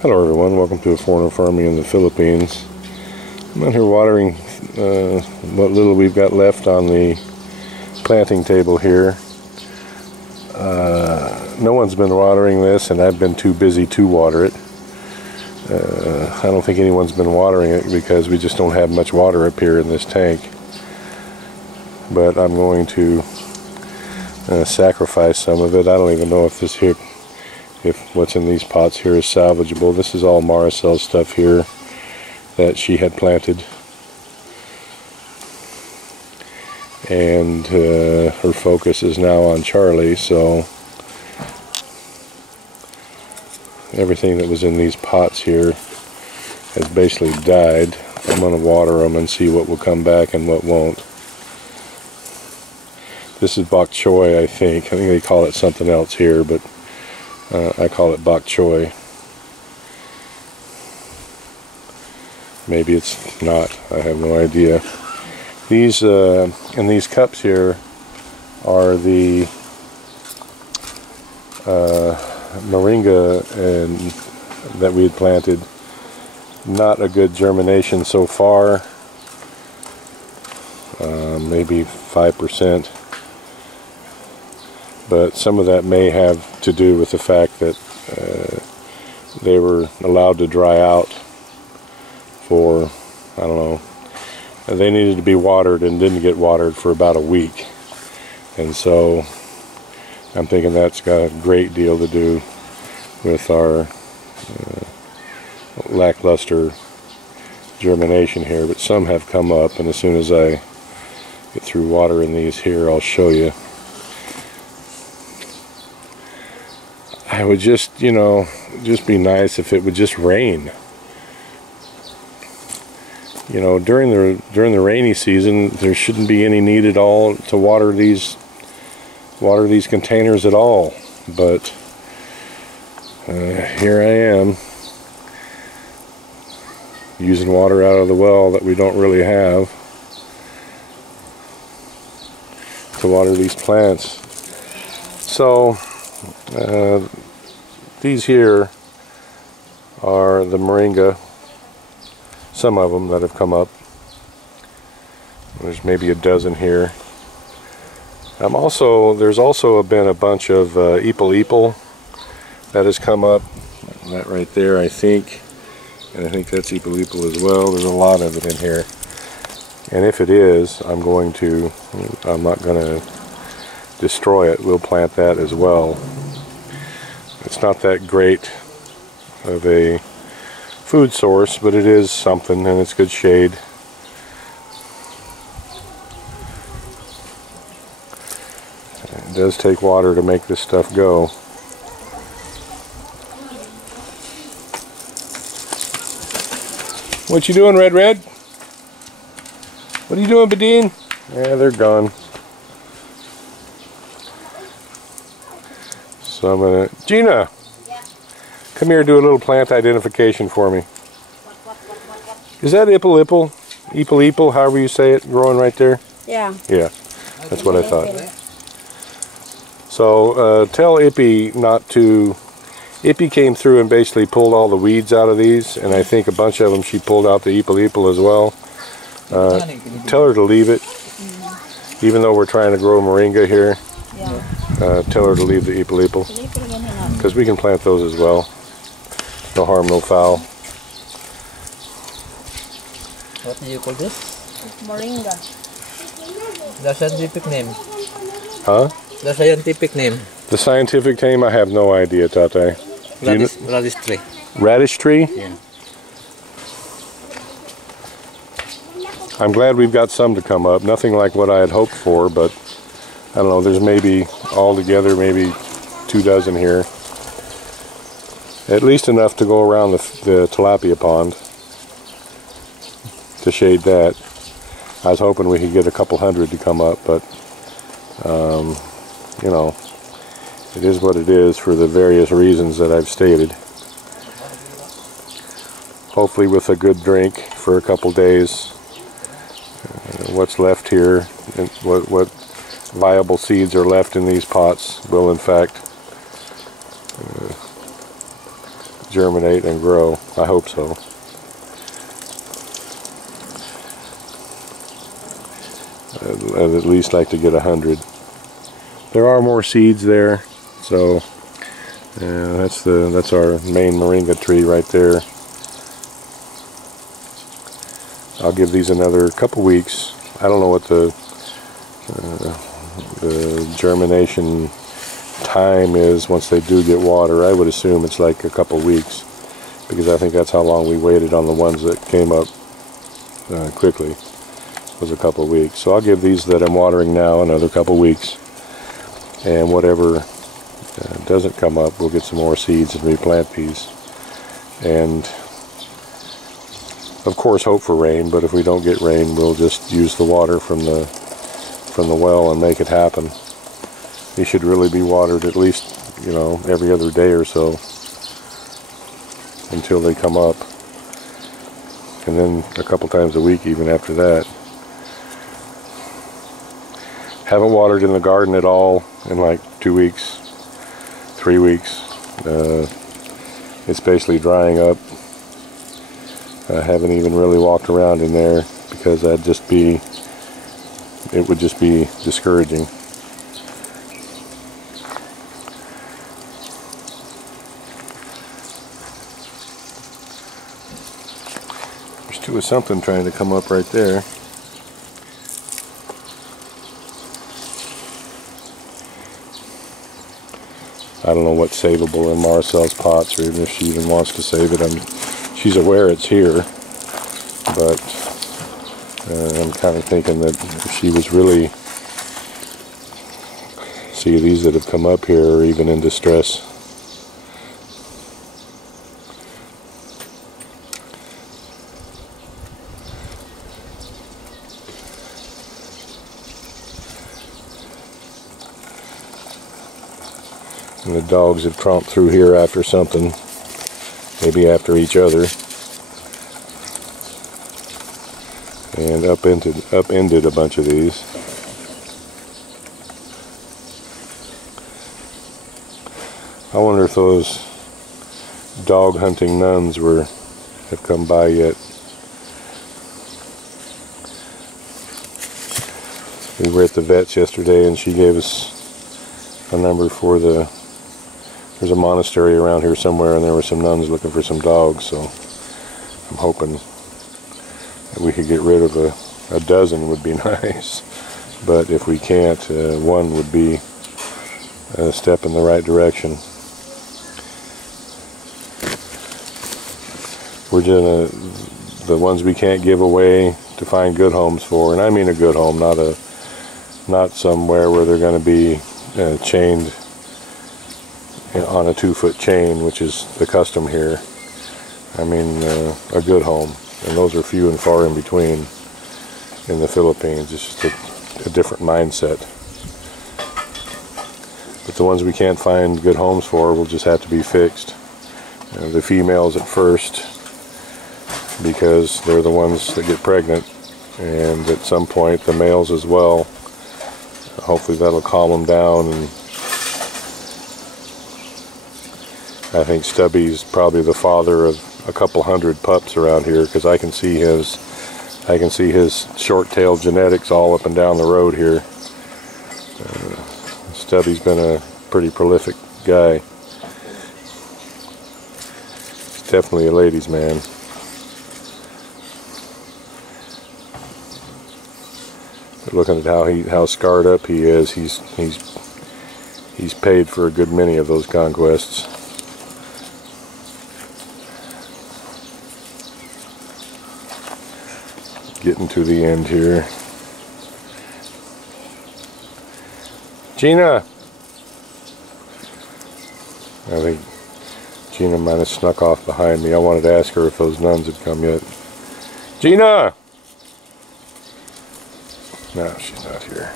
Hello everyone, welcome to A Foreigner Farming in the Philippines. I'm out here watering what little we've got left on the planting table here. No one's been watering this and I've been too busy to water it. I don't think anyone's been watering it because we just don't have much water up here in this tank. But I'm going to sacrifice some of it. I don't even know if this here, if what's in these pots here is salvageable. This is all Maricel's stuff here that she had planted, and her focus is now on Charlie, so everything that was in these pots here has basically died. I'm going to water them and see what will come back and what won't. This is bok choy, I think they call it something else here, but I call it bok choy. Maybe it's not. I have no idea. These in these cups here are the moringa that we had planted. Not a good germination so far. Maybe 5%. But some of that may have to do with the fact that they were allowed to dry out for, I don't know, they needed to be watered and didn't get watered for about a week. And so I'm thinking that's got a great deal to do with our lackluster germination here. But some have come up, and as soon as I get through watering these here, I'll show you. I would just, just be nice if it would just rain. During the rainy season, there shouldn't be any need at all to water these containers at all. But here I am, using water out of the well that we don't really have to water these plants. So these here are the moringa, some of them that have come up. There's maybe a dozen here. There's also been a bunch of ipil that has come up. That right there, I think, and I think that's ipil as well. There's a lot of it in here, and if it is, I'm not going to destroy it. We'll plant that as well. It's not that great of a food source, but it is something, and it's good shade. It does take water to make this stuff go. What you doing, Red? What are you doing, Badine? Yeah, they're gone. So I'm gonna, Gina, yeah. Come here, do a little plant identification for me. What? Is that ipil, however you say it, growing right there? Yeah. Yeah, that's what I thought. So tell Ippy not to. Ippy came through and basically pulled all the weeds out of these, and I think a bunch of them she pulled out the ipil as well. Tell her to leave it, even though we're trying to grow moringa here. Yeah. Tell her to leave the ipil, because we can plant those as well. No harm, no foul. What do you call this? Moringa. The scientific name. Huh? The scientific name. The scientific name, I have no idea, Tate. Radish tree. Radish tree? Yeah. I'm glad we've got some to come up. Nothing like what I had hoped for, but I don't know, there's maybe altogether maybe 2 dozen here. At least enough to go around the tilapia pond to shade that. I was hoping we could get a couple hundred to come up, but it is what it is for the various reasons that I've stated. Hopefully with a good drink for a couple days. What's left here, and what viable seeds are left in these pots will in fact germinate and grow. I hope so. I'd at least like to get 100. There are more seeds there, so that's our main moringa tree right there. I'll give these another couple weeks. I don't know what the germination time is once they do get water. I would assume it's like a couple weeks, because I think that's how long we waited on the ones that came up quickly, was a couple weeks. So I'll give these that I'm watering now another couple weeks, and whatever doesn't come up, we'll get some more seeds and replant these. And of course hope for rain, but if we don't get rain, we'll just use the water from the well and make it happen. These should really be watered at least, you know, every other day or so until they come up, and then a couple times a week even after that. Haven't watered in the garden at all in like 2 weeks, 3 weeks. It's basically drying up. I haven't even really walked around in there because it would just be discouraging. There's two of something trying to come up right there. I don't know what's savable in Marcel's pots, or even if she even wants to save it. She's aware it's here, but I'm kind of thinking that if she was really... See, these that have come up here are even in distress. And the dogs have tromped through here after something, maybe after each other, and upended a bunch of these. I wonder if those dog hunting nuns have come by yet. We were at the vet's yesterday, and she gave us a number for there's a monastery around here somewhere, and there were some nuns looking for some dogs, so I'm hoping that we could get rid of a dozen would be nice. But if we can't, one would be a step in the right direction. We're gonna, the ones we can't give away, to find good homes for, and I mean a good home, not somewhere where they're going to be chained on a 2-foot chain, which is the custom here. I mean a good home, and those are few and far in between in the Philippines. It's just a different mindset. But the ones we can't find good homes for will just have to be fixed. The females at first, because they're the ones that get pregnant, and at some point the males as well. Hopefully that'll calm them down. And I think Stubby's probably the father of a couple hundred pups around here, because I can see his short-tailed genetics all up and down the road here. Stubby's been a pretty prolific guy. He's definitely a ladies' man. But looking at how scarred up he is, he's paid for a good many of those conquests. Getting to the end here. Gina! I think Gina might have snuck off behind me. I wanted to ask her if those nuns had come yet. Gina! No, she's not here.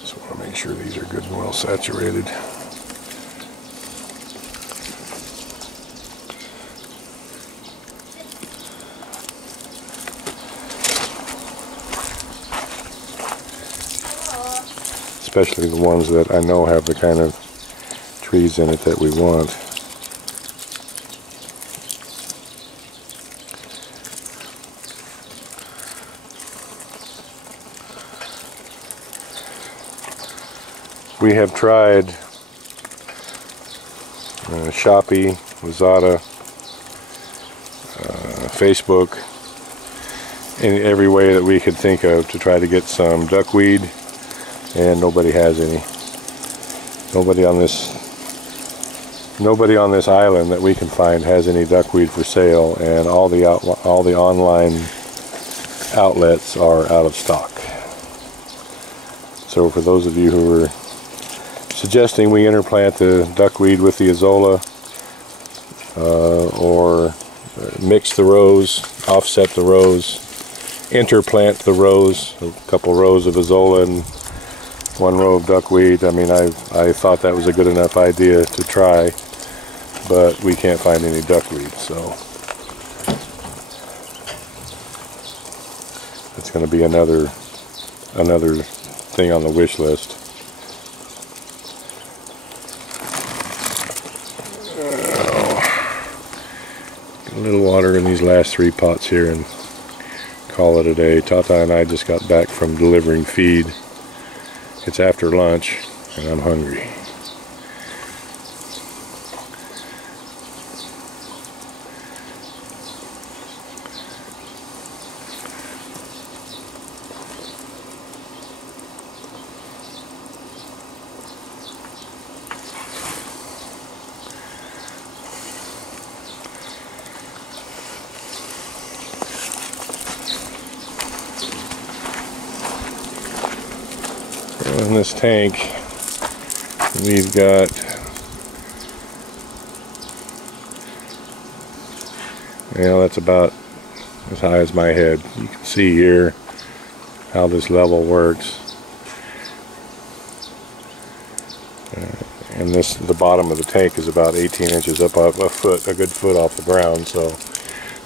Just want to make sure these are good and well saturated. especially the ones that I know have the kind of trees in it that we want. We have tried Shopee, Lazada, Facebook, in every way that we could think of to try to get some duckweed, and nobody has any. Nobody on this island that we can find has any duckweed for sale, and all the online outlets are out of stock. So for those of you who are suggesting we interplant the duckweed with the azolla, or mix the rows, offset the rows, interplant the rows, a couple rows of azolla and one row of duckweed. I mean, I thought that was a good enough idea to try, but we can't find any duckweed, so it's going to be another thing on the wish list. A little water in these last 3 pots here and call it a day. Tata and I just got back from delivering feed. It's after lunch and I'm hungry. In this tank we've got that's about as high as my head. You can see here how this level works, and the bottom of the tank is about 18 inches up, a good foot off the ground, so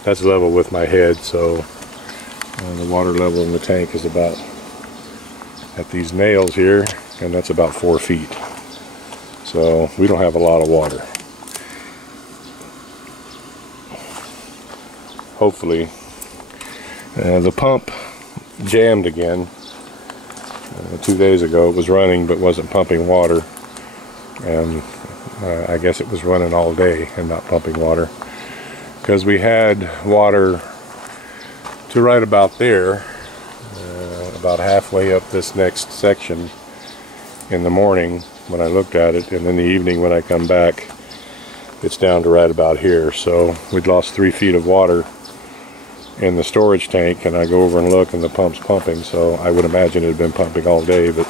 that's level with my head. So the water level in the tank is about at these nails here, and that's about 4 feet. So we don't have a lot of water. Hopefully. The pump jammed again 2 days ago. It was running but wasn't pumping water, and I guess it was running all day and not pumping water, because we had water to right about there, about halfway up this next section in the morning when I looked at it, and in the evening when I come back it's down to right about here. So we'd lost 3 feet of water in the storage tank, and I go over and look and the pump's pumping, so I would imagine it had been pumping all day, but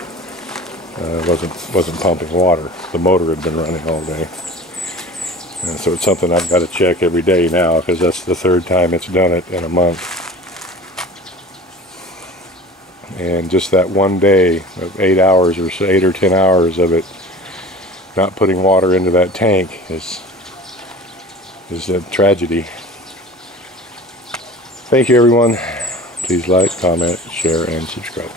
wasn't pumping water. The motor had been running all day, and so it's something I've got to check every day now, because that's the 3rd time it's done it in a month. And just that one day of 8 hours or so, 8 or 10 hours of it not putting water into that tank is a tragedy. Thank you, everyone. Please like, comment, share, and subscribe.